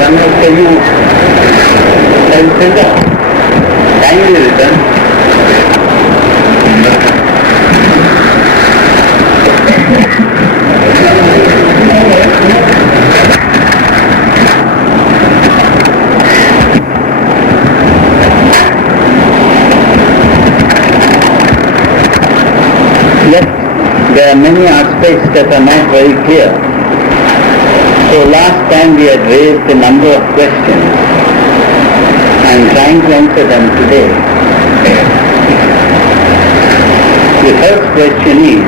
Ramesh, can you consider kindly return? Yes, there are many aspects that are not very clear. So last time we had raised a number of questions. I am trying to answer them today. The first question is,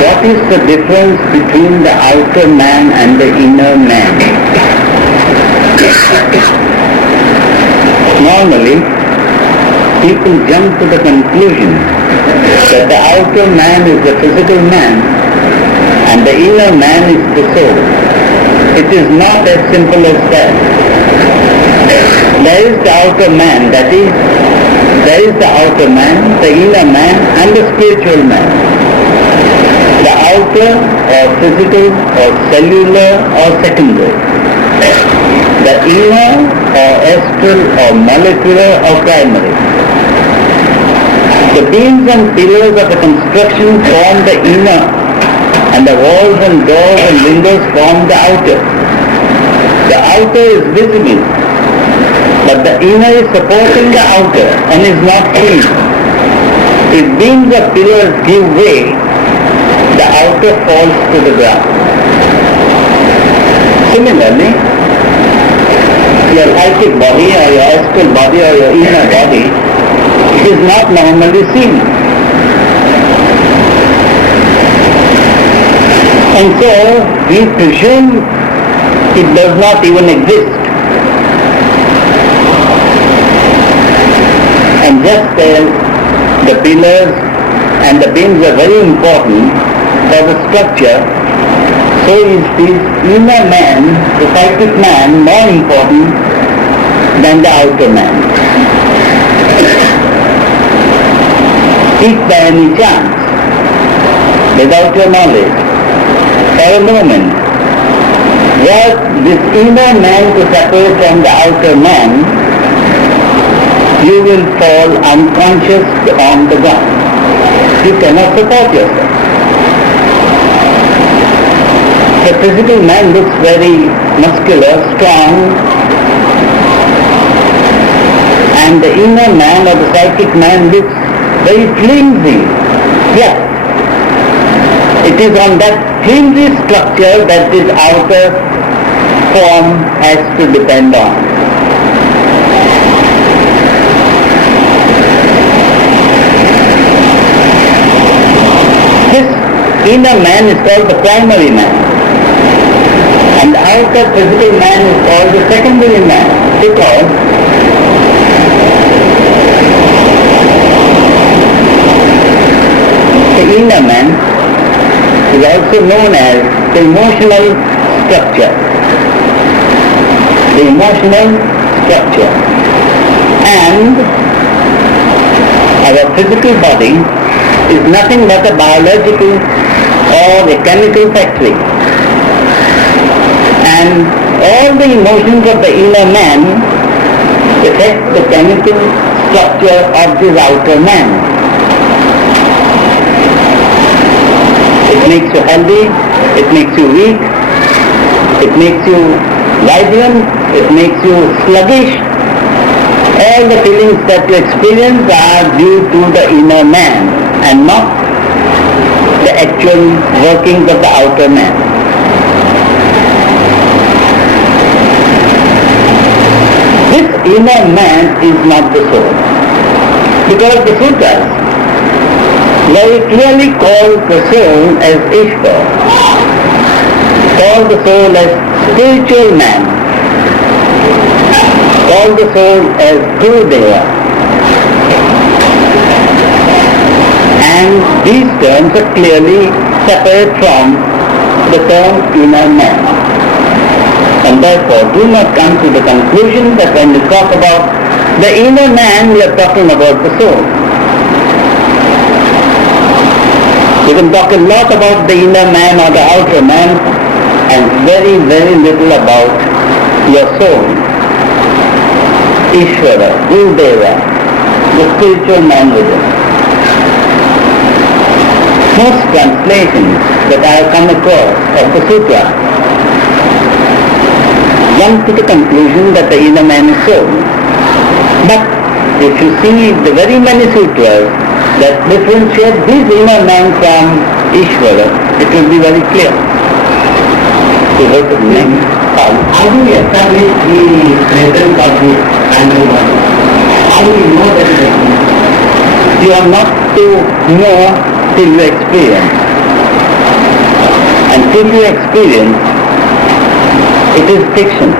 what is the difference between the outer man and the inner man? Normally, people jump to the conclusion that the outer man is the physical man and the inner man is the soul. It is not as simple as that. There is the outer man, that is, there is the outer man, the inner man and the spiritual man. The outer or physical or cellular or secondary. The inner or astral or molecular or primary. The beams and pillars of a construction form the inner, and the walls and doors and windows form the outer. The outer is visible, but the inner is supporting the outer and is not seen. If beams or pillars give way, the outer falls to the ground. Similarly, your psychic body or your astral body or your inner body is not normally seen. And so we presume it does not even exist. And just as the pillars and the beams are very important for the structure, so is this inner man, the psychic man, more important than the outer man. If by any chance, without your knowledge, for a moment, were this inner man to separate from the outer man, you will fall unconscious on the ground. You cannot support yourself. The physical man looks very muscular, strong, and the inner man or the psychic man looks very flimsy. Yes, it is on that flimsy structure that this outer form has to depend on. This inner man is called the primary man, and the outer physical man is called the secondary man, because the inner man is also known as the emotional structure. The emotional structure. And our physical body is nothing but a biological or a chemical factory. And all the emotions of the inner man affect the chemical structure of this outer man. It makes you healthy, it makes you weak, it makes you vibrant, it makes you sluggish. All the feelings that you experience are due to the inner man and not the actual workings of the outer man. This inner man is not the soul, because the sutras very clearly call the soul as Ishvara, call the soul as spiritual man, call the soul as Gurudeva. And these terms are clearly separate from the term inner man. And therefore do not come to the conclusion that when we talk about the inner man, we are talking about the soul. We can talk a lot about the inner man or the outer man, and very, very little about your soul. Ishvara, Gurudeva, the spiritual man within. Most translations that I have come across of the sutra jump to the conclusion that the inner man is soul. But if you see the very many sutras that differentiate this inner man from Ishvara, it will be very clear. How do you establish the presence of the animal body? How do you know that it exists? You are not to know till you experience. And till you experience, it is fiction.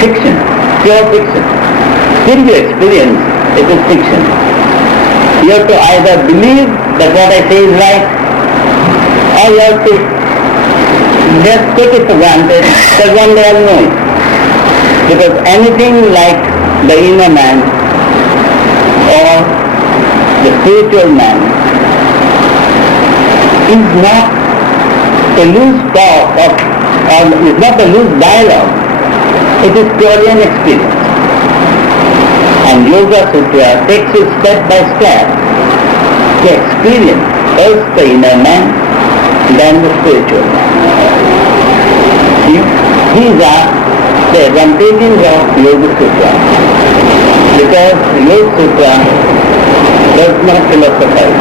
Fiction. Pure fiction. Till you experience, it is fiction. You have to either believe that what I say is right, or you have to just take it for granted that one day I'll know it. Because anything like the inner man or the spiritual man is not a loose talk or is not a loose dialogue. It is purely an experience. And Yoga Sutra takes it step by step to experience first the inner man, then the spiritual man. These are the advantages of Yoga Sutra. Because Yoga Sutra does not philosophize.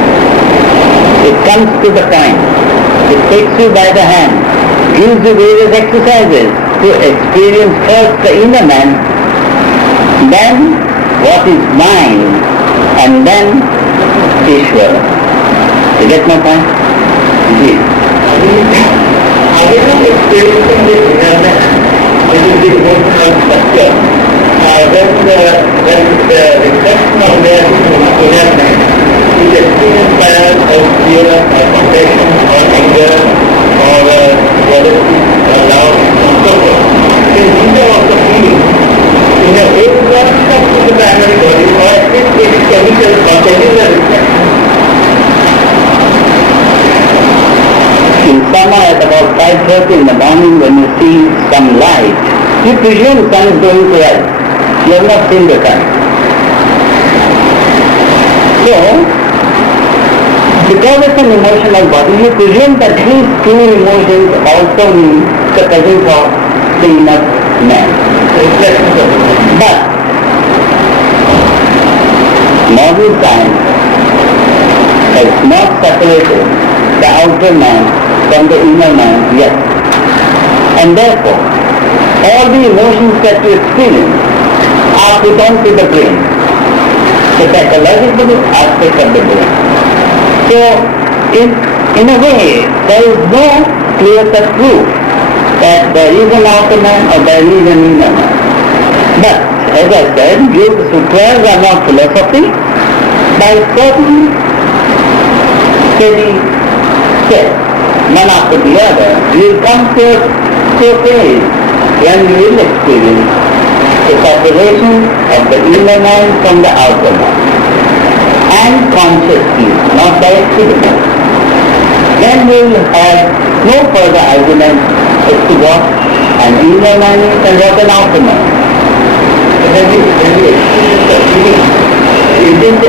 It comes to the point. It takes you by the hand, gives you various exercises to experience first the inner man, then what is mine, and then Ishvara. You get my point? Yes. Are we not experiencing this inner man? This is the emotional structure. When the reflection of their inner man is experienced by us as fear, as compassion, or anger, or jealousy, or love, and so forth. Then these are also feelings. In a way, it not comes to the primary body, or at least it is chemical or cellular reflection. In summer at about 5:30 in the morning when you see some light, you presume sun is going to rise. You have not seen the sun. So, because it's an emotional body, you presume that these two emotions also mean the presence of the inner man. But modern science has not separated the outer man from the inner man yet. And therefore, all the emotions that you experience are put on to the brain, the psychological aspect of the brain. So, in a way, there is no clear-cut proof that there is an outer man or there is an inner man. But, as I said, Yoga Sutras are not philosophy. By certain steady steps, one after the other, you will come to a phase when you will experience the separation of the inner man from the outer man, and consciously, not by accident. Then we will have no further argument as to what an inner man is and what an outer man is. When we experience the feeling, is it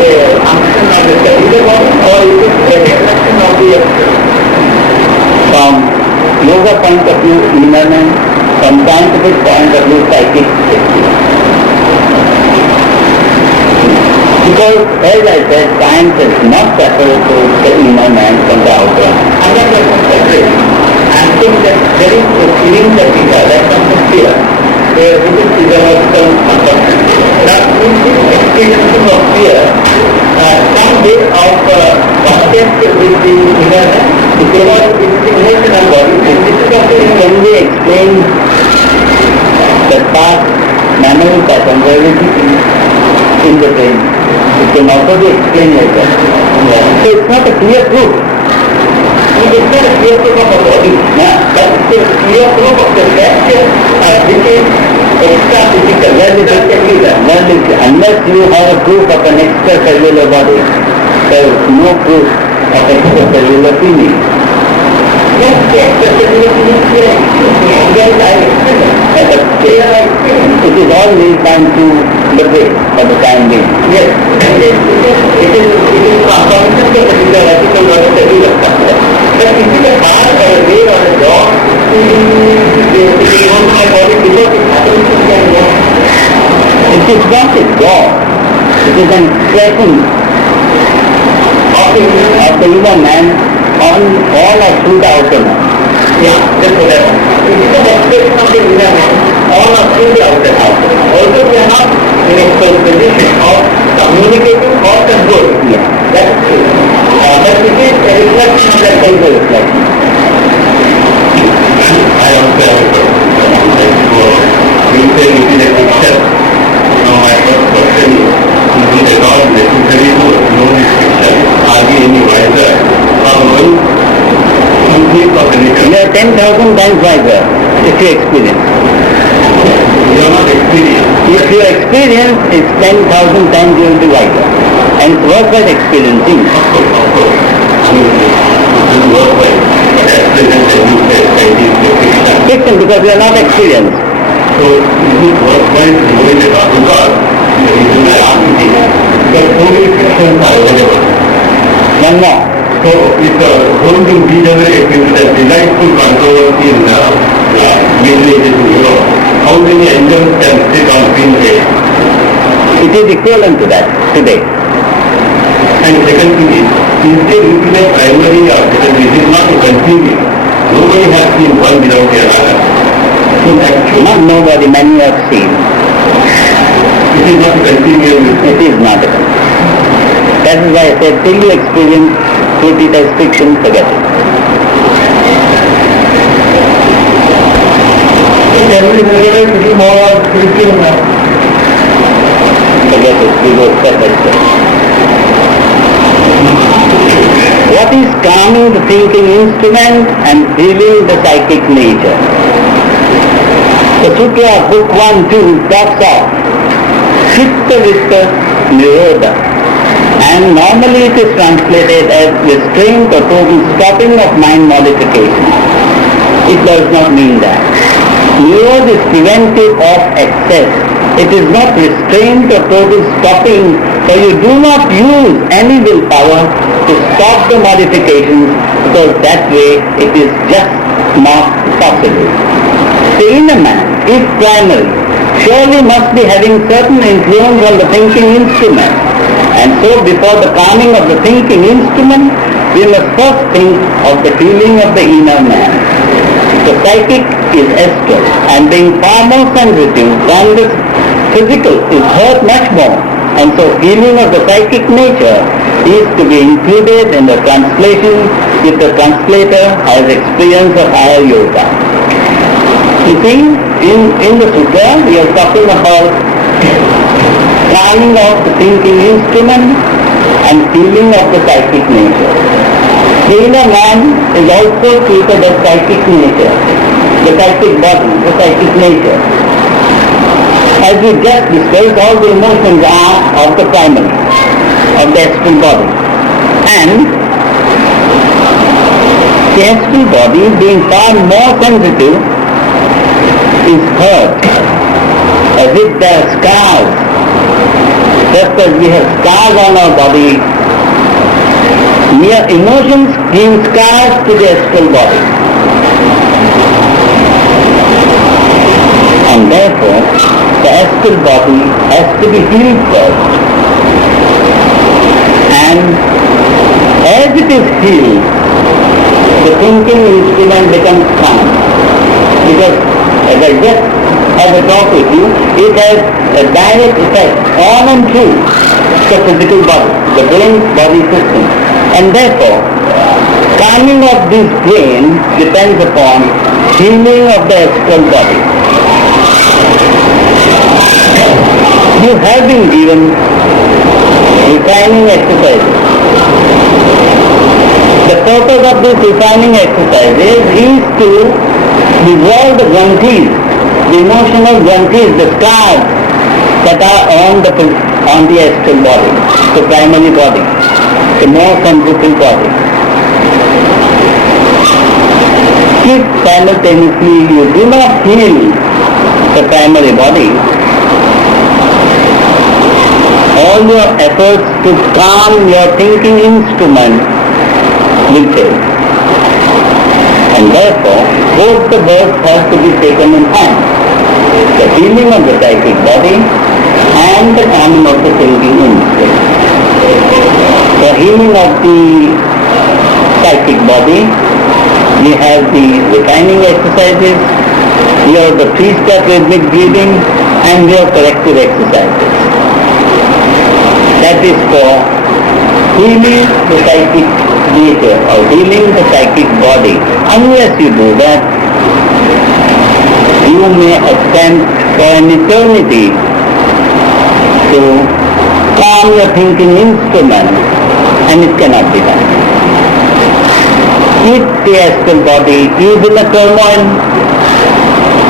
a function of the cellular body or is it a reflection of the external? From yoga point of view, inner man, from scientific point of view, psychic experience. Because, as I said, science is not separated the inner man from the outer man. I'm not going to separate. I'm saying that there is a feeling that we have, that comes from fear. There is a physiological component. Now, in this experience of fear, some way of contact with the inner man, because it is emotional body, and this is also when we explain the past memory pattern, there will be in the brain. It can also be explained like that. So it's not a clear proof. It is not a clear proof of a body, but it's a clear proof of the fact which is extra physical. Unless you have a proof of an extracellular body, there is no proof of extracellular feeling. Yes, yes, but the angels are experience. They are experience. It is all laid down to the way for the time being. Yes, it is concept of the ethical or the cellular concept. But is it a heart or a way or a dog? It is not my body because it happens to be a dog. It is not a dog. It is an expression of the inner man on all or through the outer man. Yeah, that's what I want. It is an expression of the inner man on or through the outer man. Also, we are not in a position of communicating or controlling. Yeah, that's true. But it is a reflection of that kind of reflection. I also have a question. You say it is a picture. Now my first question is it at all necessary to know this picture? Are we any wiser? You are 10,000 times wiser if you experience. You are not experienced. If you experience, it's 10,000 times you will be wiser. And it's worthwhile experiencing. Of course. It is worthwhile. But as present, you say, it is fiction. Fiction because you are not experienced. So, is it worthwhile to know it at all? Because the reason I ask is because only fictions are available. One more. So, if the whole thing degenerates into that delightful controversy in the Middle Ages in Europe, how many angels can sit on green bed? It is equivalent to that today. And second thing is there really a primary or secondary? It is not a continuum. Nobody has seen one without the other. Not nobody, many have seen. It is not a continuum. It is not a continuum. That is why I said, till you experience, put it as fiction, forget it. Forget it, we go step by step. What is calming the thinking instrument and healing the psychic nature? The Sutra, book 1-2, talks of Chitta Vitta Nirodha. And normally it is translated as restraint or total stopping of mind modification. It does not mean that. Nirodha is preventive of excess. It is not restraint or total stopping, so you do not use any willpower to stop the modifications, because that way it is just not possible. The inner man, if primary, surely must be having certain influence on the thinking instrument. And so before the calming of the thinking instrument, we must first think of the healing of the inner man. The psychic is astral, and being far more sensitive than the physical is hurt much more. And so healing of the psychic nature is to be included in the translation if the translator has experience of higher yoga. You see, in the sutra we are talking about calming of the thinking instrument and healing of the psychic nature. The inner man is also treated as psychic nature, the psychic body, the psychic nature. As we just discussed, all the emotions are of the primary, of the astral body. And the astral body, being far more sensitive, is hurt, as if there are scars. Just as we have scars on our body, mere emotions give scars to the astral body. And therefore, the astral body has to be healed first. And as it is healed, the thinking instrument becomes calm. Because as I just have a talk with you, it has a direct effect on and through the physical body, the brain-body system. And therefore, calming of this brain depends upon healing of the astral body. You have been given refining exercises. The purpose of these refining exercises is to dissolve the granthis, the emotional granthis, the scars that are on the astral body, the primary body, the more sensitive body. if simultaneously you do not heal the primary body, all your efforts to calm your thinking instrument will fail. And therefore, both the works have to be taken in hand. The healing of the psychic body and the calming of the thinking instinct. The healing of the psychic body, we have the refining exercises, we have the 3-step rhythmic breathing, and we have corrective exercises. That is for healing the psychic nature or healing the psychic body. Unless you do that, you may attempt for an eternity to calm your thinking instrument, and it cannot be done. If the astral body is in a turmoil,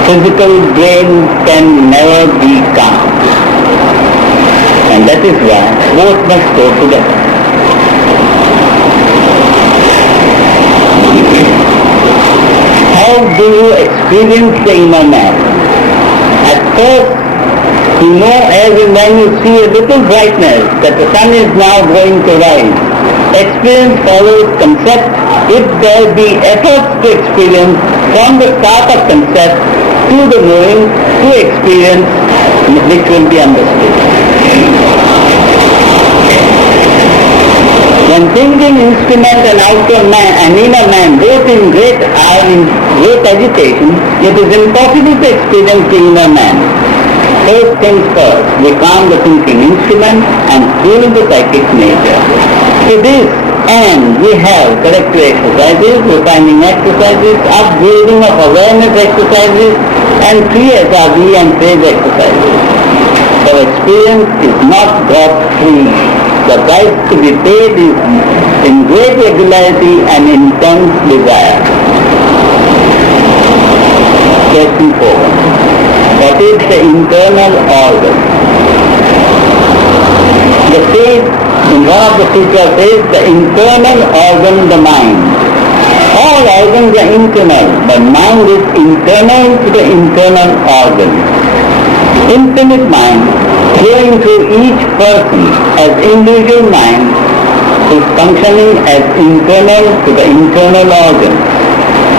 physical brain can never be calm. And that is why both must go together. How do you experience the inner man? At first, you know as and when you see a little brightness that the sun is now going to rise. Experience follows concept. If there be efforts to experience from the start of concept to the knowing to experience which will be understood. When thinking instrument and outer man and inner man both are in great agitation, it is impossible to experience the inner man. First things first, we calm the thinking instrument and heal the psychic nature. To this end, we have corrective exercises, refining exercises, upgrading of awareness exercises, and 3 SRV and phase exercises. Our experience is not got free. The price to be paid is in great regularity and intense desire. Question 4. What is the internal organ? The sage in one of the sutras says the internal organ, the mind. All organs are internal, but mind is internal to the internal organ. Infinite mind flowing through each person as individual mind is functioning as internal to the internal organ.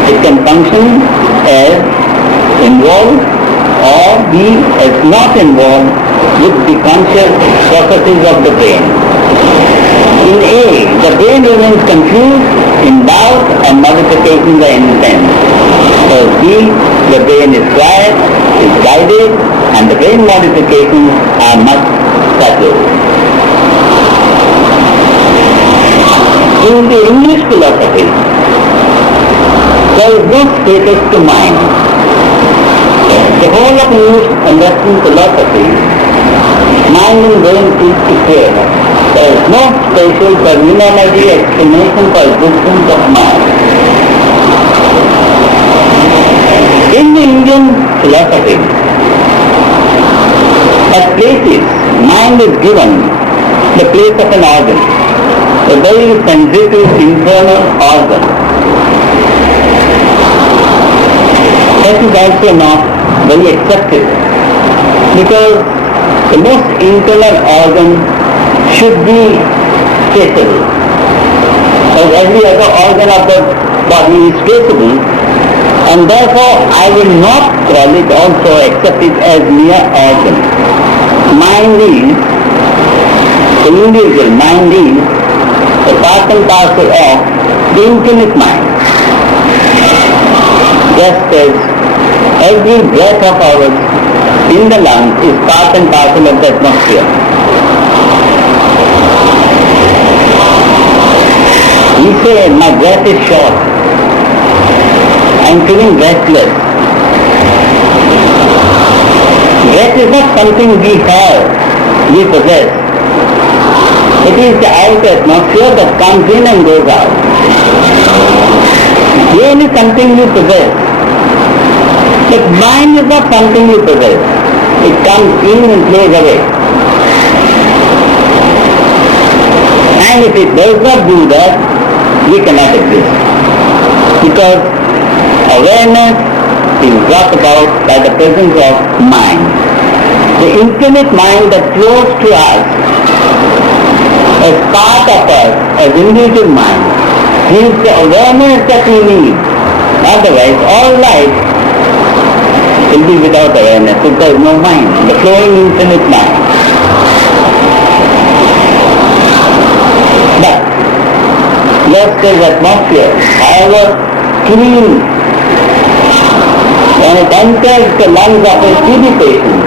It can function as involved or be as not involved with the conscious processes of the brain. In A, the brain remains confused, in doubt and modifications are intense. For B, the brain is quiet, is guided, and the brain modifications are much subtle. In the English philosophy, there is no status to mind. The whole of English and Western philosophy, mind and brain is equal. There is no spatial terminology explanation for existence of mind. In the Indian philosophy, at places, mind is given the place of an organ, a very sensitive internal organ. That is also not very accepted, because the most internal organ should be traceable. As every other organ of the body is traceable, and therefore I will not call it also, accept it as mere organ. Mind is, the individual mind is a part and parcel of the infinite mind. Just as every breath of ours in the lungs is part and parcel of the atmosphere. We say, my breath is short, I am feeling restless. Breath is not something we have, we possess. It is the outer atmosphere that comes in and goes out. Brain is something you possess. But mind is not something you possess. It comes in and plays away. And if it does not do that, we cannot exist. Because awareness is brought about by the presence of mind. The infinite mind that flows to us as part of us, as individual mind, gives the awareness that we need. Otherwise, all life will be without awareness if there is no mind, the flowing infinite mind. But yesterday's atmosphere, however clean, when it enters the lungs of a TB patient,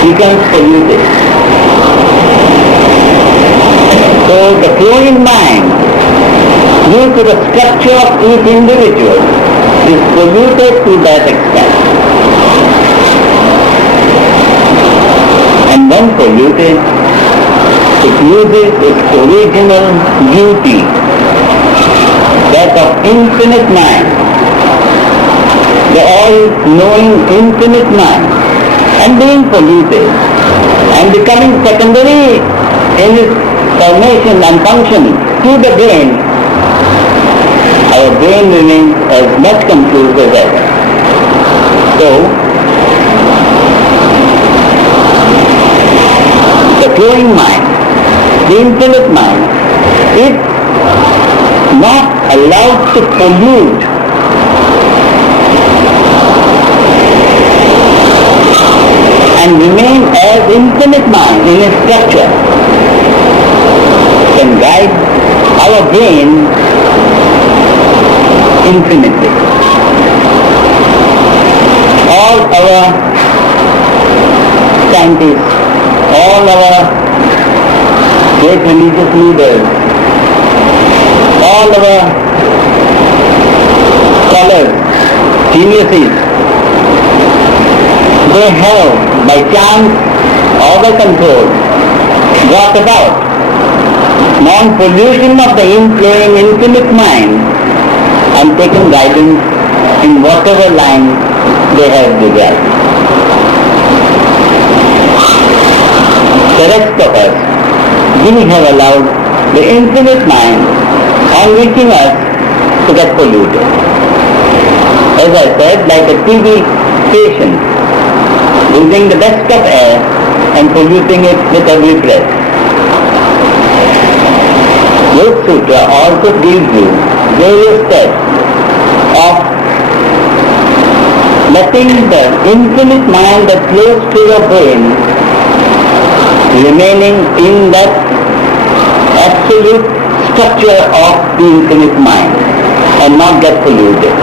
becomes polluted. So the flowing mind, due to the structure of each individual, is polluted to that extent. And when polluted, it loses its original beauty, that of infinite mind, the all-knowing infinite mind, and being polluted and becoming secondary in its formation and function to the brain, our brain remains as much confused as ever. So, the flowing mind, the infinite mind, is not allowed to pollute and remain as infinite mind in its structure, can guide our brain infinitely. All our scientists, all our great religious leaders, all our scholars, geniuses, they have by chance or by control brought about non-pollution of the inflowing infinite mind and taken guidance in whatever line they have desired. The rest of us, we have allowed the infinite mind on reaching us to get polluted. As I said, like a TB patient, using the best of air and polluting it with every breath. Yoga Sutra also gives you various steps of letting the infinite mind that flows through your brain remaining in that absolute structure of the infinite mind and not get polluted.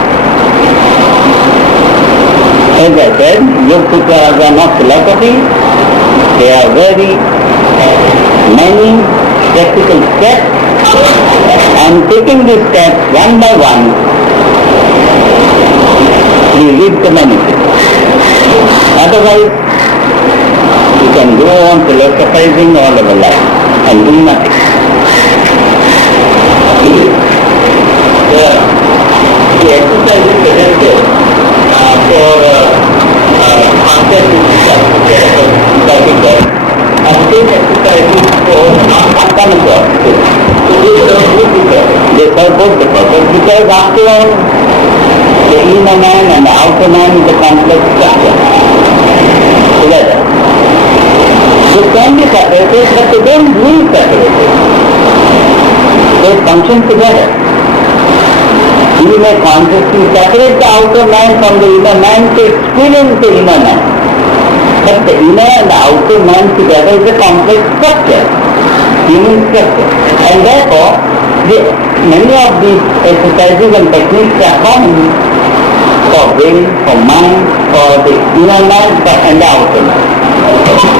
As I said, Yoga Sutras are not philosophy, they are very many practical steps, and taking these steps one by one, we reap the benefit. Otherwise, you can go on philosophizing all our life and do nothing. The exercise is suggested for and same exercises for uncommon purposes. So they serve both the purpose, because after all, the inner man and the outer man is a complex structure together. They can be separated, but they don't need separated. They function together. You may consciously separate the outer man from the inner man to experience the inner man. But the inner and the outer man together is a complex structure, human structure. And therefore, many of these exercises and techniques are common for brain, for mind, for the inner man and the outer man.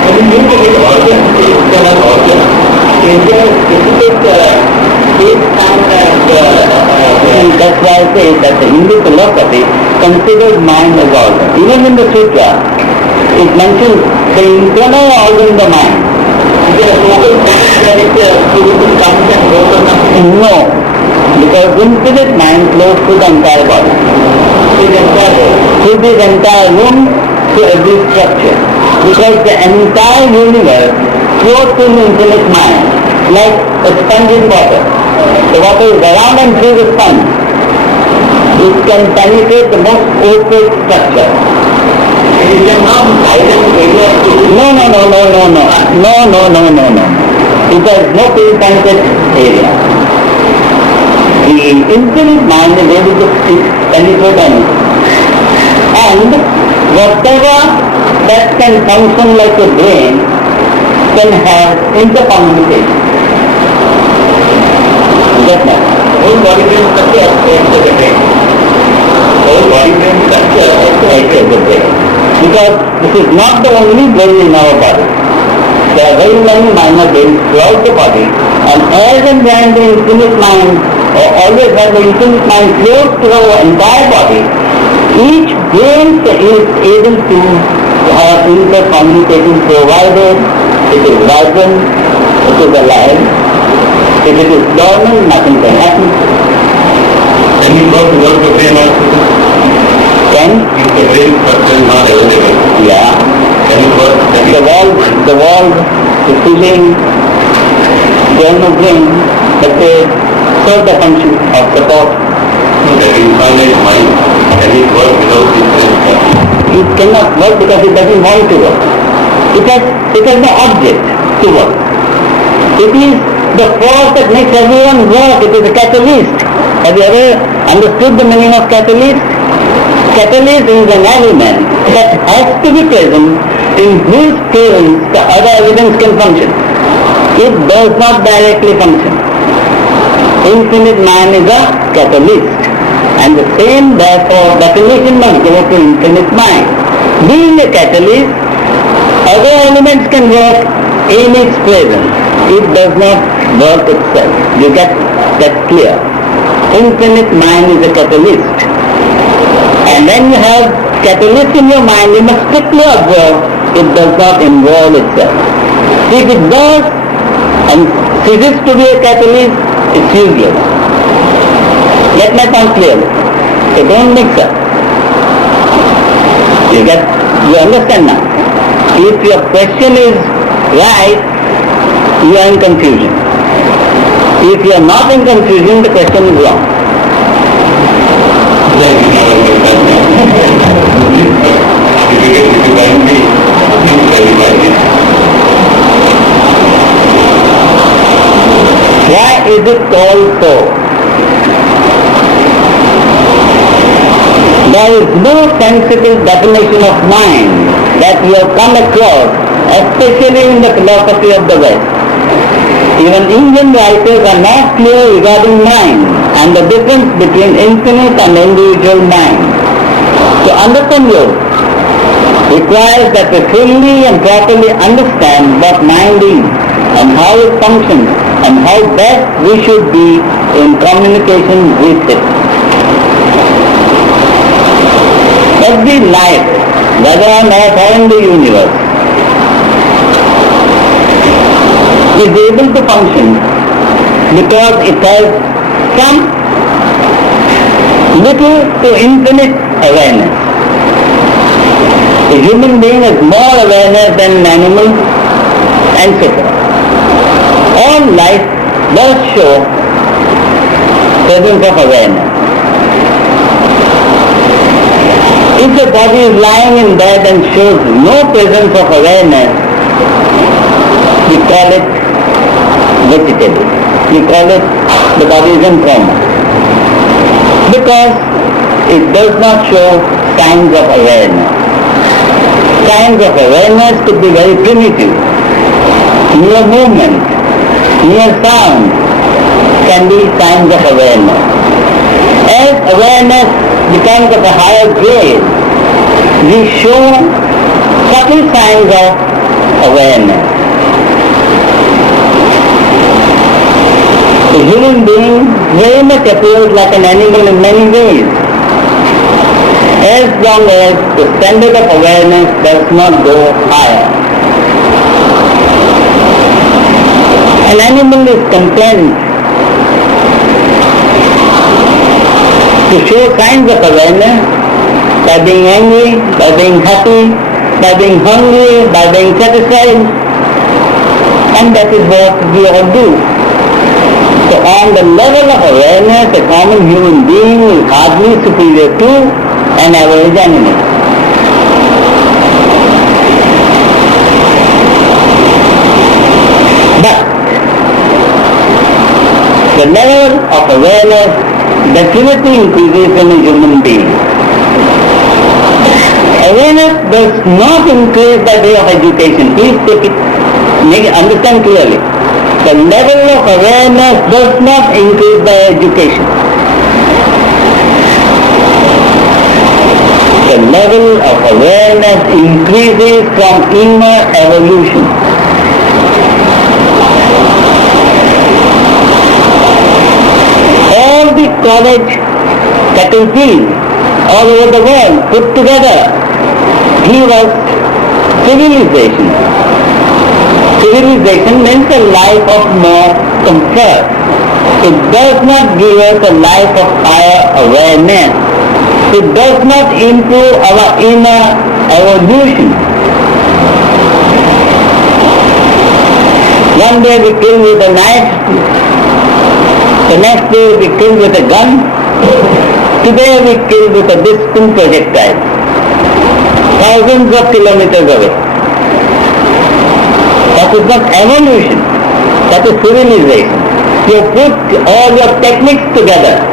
When you look at the organ, the external organ, is there a specific and that's why I say that the Hindu philosophy considers mind as organ. Even in the sutra, it mentions the internal organ, the mind. Is there a local sense that it comes and goes or something? No, because infinite mind flows through the entire body. Through this entire room, to every structure. Because the entire universe flows through the infinite mind, like a sponge in water. The water is around and through the sponge. It can penetrate the most opaque structure. It is not silent area. No. It has no penetrate area. The infinite mind is able to penetrate anything. And whatever that can function like a brain can have intercommunication. Get that? Whole body brain structure acts as a brain. Whole body brain structure acts as a brain. Because this is not the only brain in our body. There are very many minor brains throughout the body, and as and when the infinite mind, or always when the infinite mind flows to our entire body, each brain is able to have intercommunication provided it is vibrant, it is alive. If it is dormant, nothing can happen. Can you go to work the brain also? Can? If the brain structure is not available. Yeah. Can you work the valve, the feeling, there is no brain, but they serve the function of support. So that infinite mind, can it work without this brain? It cannot work because it doesn't want to work. It has no object to work. It is the force that makes everyone work. It is a catalyst. Have you ever understood the meaning of catalyst? Catalyst is an element that has to be present in whose presence the other elements can function. It does not directly function. Infinite mind is a catalyst. And the same, therefore, definition must go to infinite mind. Being a catalyst, other elements can work in its presence. It does not work itself. You get that clear. Infinite mind is a catalyst. And when you have catalyst in your mind, you must strictly observe it does not involve itself. If it does and ceases to be a catalyst, it's useless. Get my point clearly. So don't mix up. You understand now? If your question is right, you are in confusion. If you are not in confusion, the question is wrong. Why is it called so? There is no sensitive definition of mind that we have come across, especially in the philosophy of the West. Even Indian writers are not clear regarding mind and the difference between infinite and individual mind. To understand yoga requires that we fully and properly understand what mind is and how it functions and how best we should be in communication with it. Every life, whether on earth or in the universe, is able to function because it has some little to infinite awareness. A human being has more awareness than an animal, and so forth. All life does show presence of awareness. If the body is lying in bed and shows no presence of awareness, we call it vegetable. We call it the body is in coma. Because it does not show signs of awareness. Signs of awareness could be very primitive. Mere movement, mere sound can be signs of awareness. As awareness becomes of a higher grade, we show subtle signs of awareness. A human being very much appears like an animal in many ways, as long as the standard of awareness does not go higher. An animal is content to show signs of awareness by being angry, by being happy, by being hungry, by being satisfied, and that is what we all do. So on the level of awareness, a common human being is is hardly superior to an average animal. But the level of awareness definitely increases in a human being. Awareness does not increase by way of education. Please understand clearly. The level of awareness does not increase by education. The level of awareness increases from inner evolution. All the college categories all over the world put together give us civilization. Civilization means a life of more comfort. It does not give us a life of higher awareness. It does not improve our inner evolution. One day we kill with a knife, the next day we kill with a gun, today we kill with a distant projectile, thousands of kilometers away. That is not evolution, that is civilization. You put all your techniques together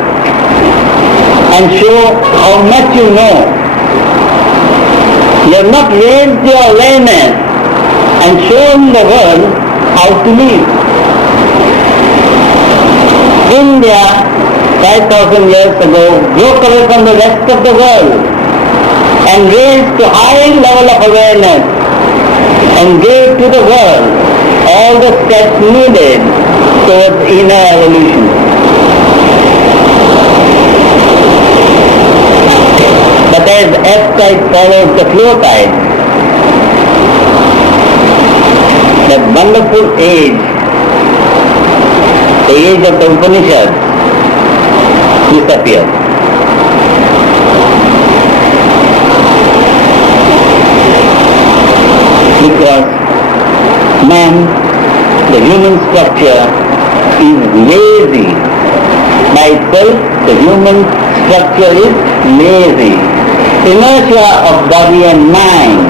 and show how much you know. You have not raised your awareness and shown the world how to live. India, 5,000 years ago, broke away from the rest of the world and raised to high level of awareness and gave to the world all the steps needed towards inner evolution. But as F-tide follows the flow tide, that wonderful age, the age of the Upanishads, disappears. Because man, the human structure is lazy. By itself, the human structure is lazy. Inertia of body and mind.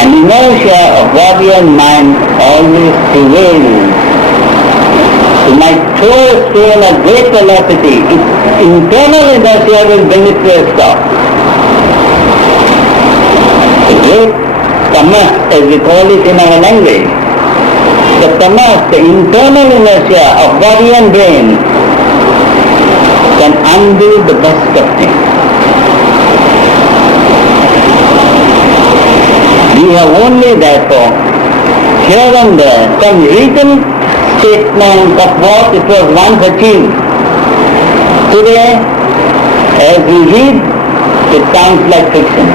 And inertia of body and mind always prevails. You might throw a stone at great velocity, its internal inertia will bring it to a stop. The great tamas, as we call it in our language, the tamas, the internal inertia of body and brain, can undo the best of things. We have only therefore here and there some written statement of what it was once achieved. Today, as we read, it sounds like fiction.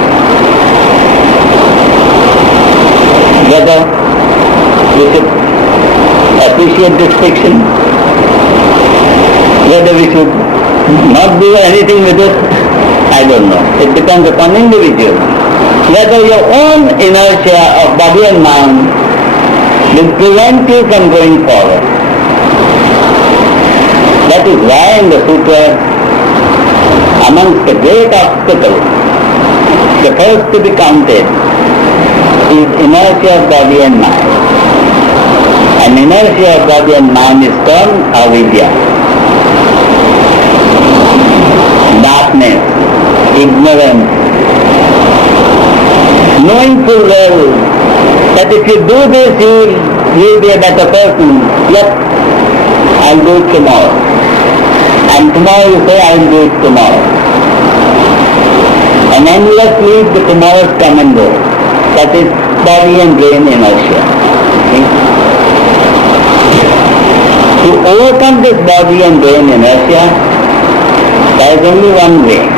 Whether we should appreciate this fiction, whether we should not do anything with it, I don't know. It depends upon individual. Whether your own inertia of body and mind will prevent you from going forward. That is why in the sutra, amongst the great obstacles, the first to be counted is inertia of body and mind. And inertia of body and mind is called avidya. Darkness, ignorance, knowing full well that if you do this, you will be a better person. Yet, I'll do it tomorrow. And tomorrow you say, I'll do it tomorrow. And endlessly the tomorrows come and go. That is body and brain inertia. Okay? To overcome this body and brain inertia, there is only one way.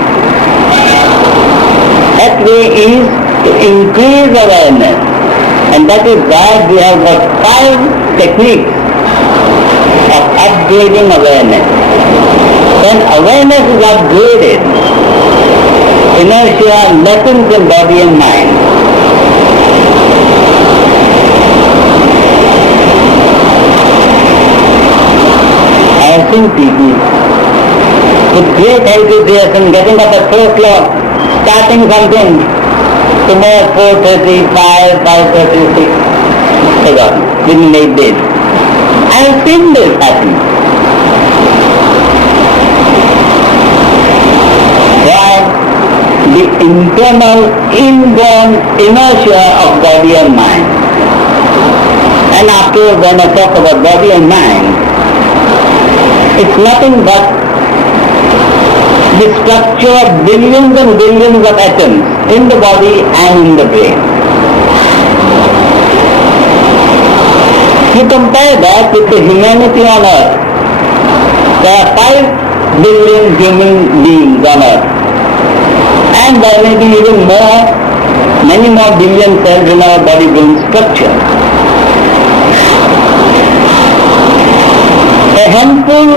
That way is to increase awareness. And that is why we have got 5 techniques of upgrading awareness. When awareness is upgraded, inertia lessens in body and mind. I have seen people with great enthusiasm, getting up at 4 o'clock, starting something, tomorrow 4:30, 5:36, forgotten, within 8 days. I have seen this happen. Why? The internal inborn inertia of body and mind. And afterwards, when I talk about body and mind, it's nothing but the structure of billions and billions of atoms in the body and in the brain. You compare that with the humanity on earth. There are 5 billion human beings on earth. And there may be even more, many more billion cells in our body brain structure. A handful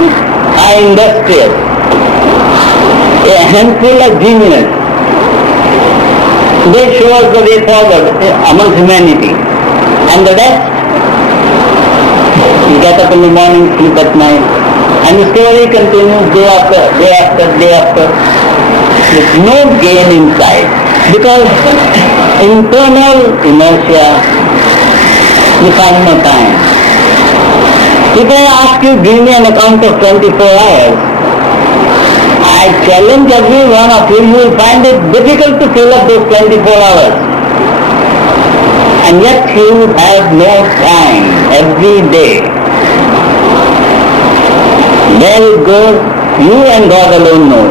are industrious. A handful are genius. They show us the way forward among humanity. And the rest, you get up in the morning, sleep at night, and the story continues day after day after day after. With no gain inside. Because internal inertia, you find no time. If I ask you, give me an account of 24 hours, I challenge every one of you, you will find it difficult to fill up those 24 hours. And yet you have no time every day. Where it goes, you and God alone know.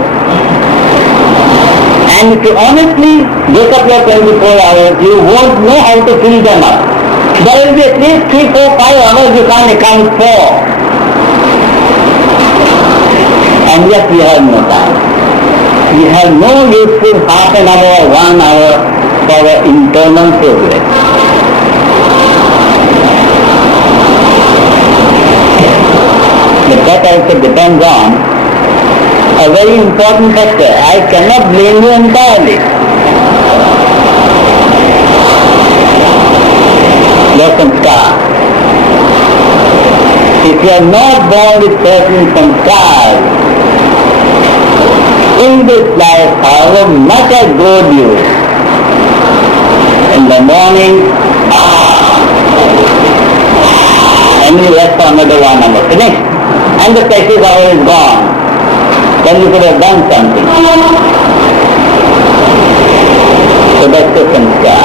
And if you honestly wake up your 24 hours, you won't know how to fill them up. There will be at least 3, 4, 5 hours you can't account for. And yet we have no time. We have no useful half an hour or 1 hour for our internal progress. But that also depends on a very important factor. I cannot blame you entirely. Your samskar. If you are not born with certain samskars, in this life, however much I goad you, in the morning, and you rest for another 1 hour, finished, and the precious hour is gone. Then you could have done something. So that's the samskar.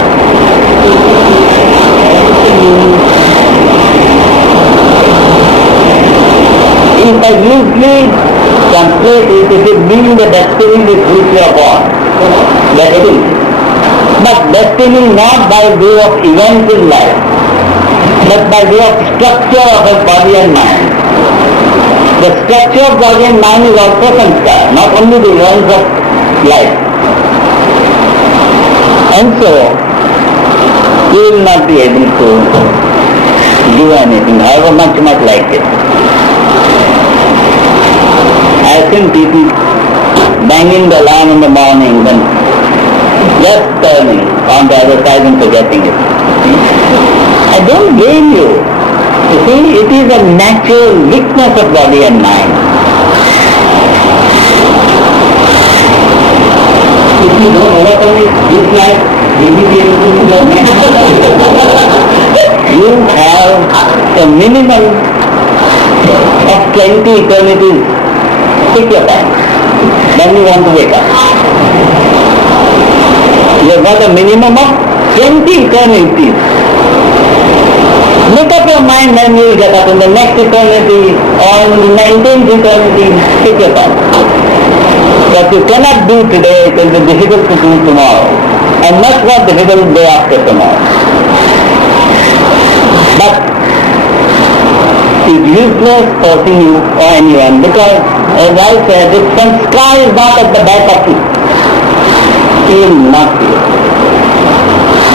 If I usually translate it, it is being the destiny with which you are born. That it is. But destiny not by way of events in life, but by way of structure of a body and mind. The structure of body and mind is also samskar, not only the events of life. And so, you will not be able to do anything, however much you might like it. I have seen people banging the alarm in the morning and just turning on the other side and forgetting it. I don't blame you. You see, it is a natural weakness of body and mind. If you don't overcome this life, will you be able to do the next? You have a minimum of 20 eternities. Take your time. Then you want to wake up. You have got a minimum of 20 eternities. Make up your mind, then you will get up in the next eternity or in the 19th eternity. Take your time. What you cannot do today, it will be difficult to do tomorrow. And much more difficult day after tomorrow. But it's useless forcing you or anyone, because as I said, if samskar is not at the back of you, he will not feel.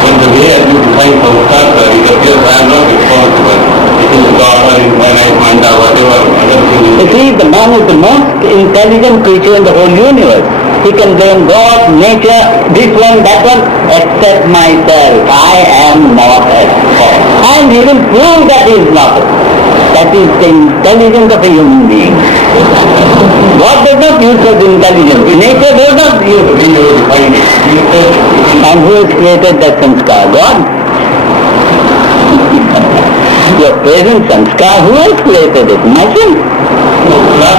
In the way as you define samskar, it appears I am not responsible. It is God or in my life, manda, whatever other thing is. You see, the man is the most intelligent creature in the whole universe. He can blame God, nature, this one, that one, except myself. I am not at fault. And he will prove that he is not. That is the intelligence of a human being. What does not use such intelligence. Nature does not use. We will define it. You said, And who has created that sanskar? God. Your present sanskar, who has created it? Myself. no,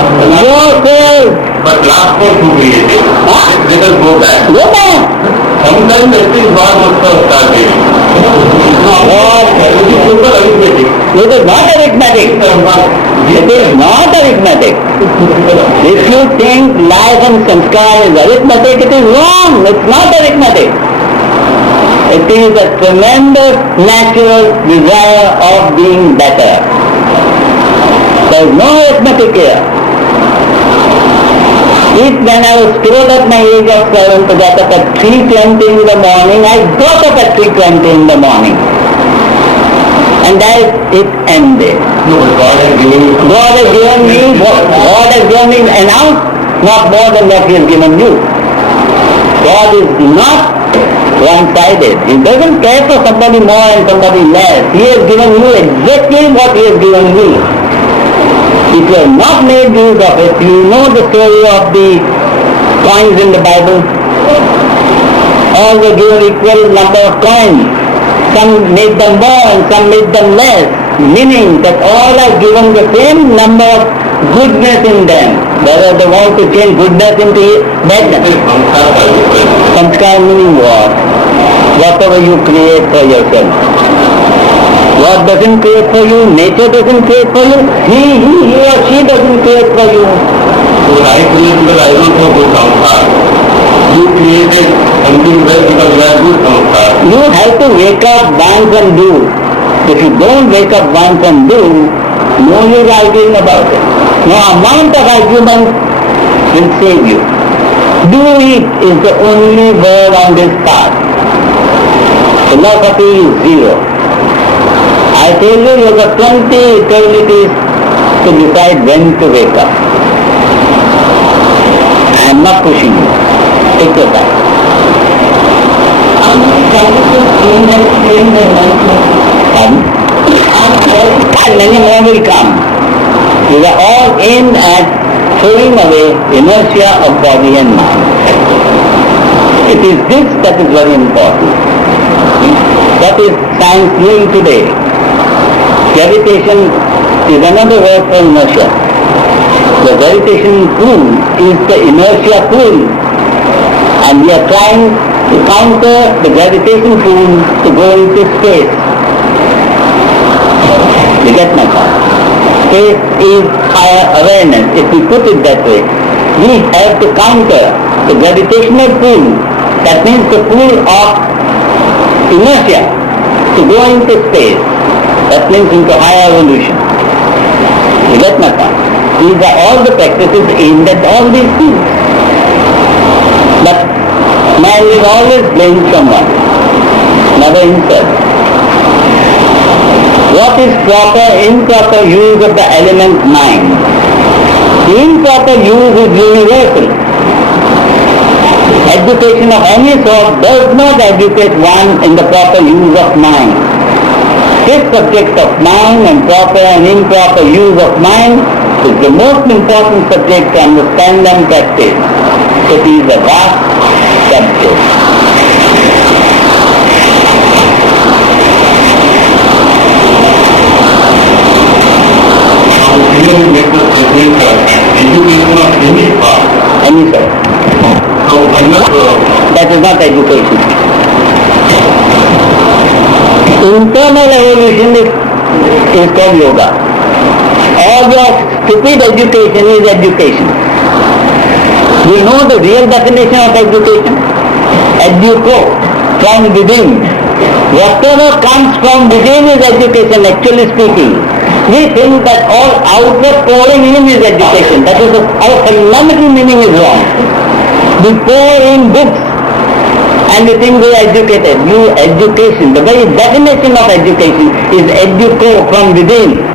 Yourself. but last one who created. Let us go back. Go back. Sometimes that is God also started. What? It is simple arithmetic. It is not arithmetic. It is not arithmetic. If you think life and sanskar is arithmetic, it is wrong. It's not arithmetic. It is a tremendous natural desire of being better. There is no arithmetic here. If when I was told at my age of 7 to get up at 3:20 in the morning, I got up at 3:20 in the morning. And that it ended. No, but God has given you. God has given me, God has given me an ounce, not more than what He has given you. God is not one-sided. He doesn't care for somebody more and somebody less. He has given you exactly what He has given me. If you have not made use of it, you know the story of the coins in the Bible. All were given equal number of coins. Some made them more and some made them less, meaning that all are given the same number of goodness in them. Whether they want to change goodness into badness. Sanskar meaning what? Whatever you create for yourself. God doesn't create for you, nature doesn't create for you, he or she doesn't create for you. So I created because I don't have good samskar. You created something well because you have good samskar. You have to wake up once and do. If you don't wake up once and do, no use arguing about it. No amount of argument will save you. Do it is the only word on this path. Philosophy is zero. I tell you, you have 20 eternities to decide when to wake up. I am not pushing you. Take your time. Pardon? And many more will come. These are all aimed at throwing away inertia of body and mind. It is this that is very important. What is science doing today? Gravitation is another word for inertia. The gravitation pull is the inertia pull, and we are trying to counter the gravitation pull to go into space. You get my point? Space is higher awareness. If we put it that way, we have to counter the gravitational pull. That means the pull of inertia to go into space. That means into higher evolution. You get my point? These are all the practices aimed at all these things. But man will always blame someone, never himself. What is proper, improper use of the element mind? The improper use is universal. Education of any sort does not educate one in the proper use of mind. This subject of mind and proper and improper use of mind is the most important subject to understand and practice. It is a vast subject. Clearly make the statement that education of any part. Any sort. So That is not education. Internal evolution is called yoga. All your stupid education is education. You know the real definition of education? Educo, from within. Whatever comes from within is education, actually speaking. We think that all outward pouring in is education. That is, our fundamental meaning is wrong. We pour in books and we think we are educated. You education, the very definition of education is educo, from within.